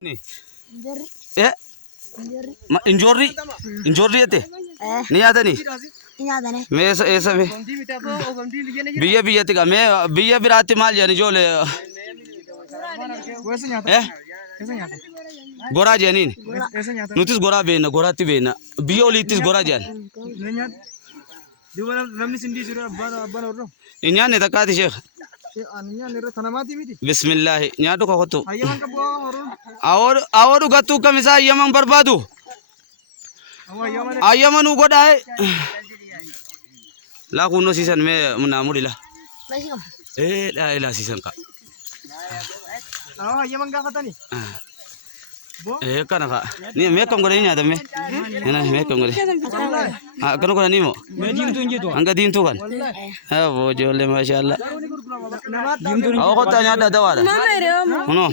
Ni. Injorri. Eh, Injorri. injorri. Injorri ate. Eh. Ni yaada ni. Nyaata ne. Me esa me. Biyya biyyatti qa me biyya biraatti maal jedhani ijoole. Eh. Goraa jedhaniin. Nutis goraa beekna goraatti beekna. Biyya oliittis goraa jedhan. Hin nyaanne takkaati sheekh. Bismillah nyaadhu kakottu. Awoo dhugattuu kamisaa ayyaman barbaadu. Ayyamanuu godhaa. Laa kunnoo siisan mee naamuri la. Basi kam. Laa siisan ka. Ayyaman gaafatanii. Kana ka. Ni mee kam godhanii nyaatan mee. Mee kam godhanii. Akkana godhanii moo. Hanga diimtuu kan. Aboo ijoollee maashaallah. Awoo kottaa nyaadhaa dawaadha. Kunoo.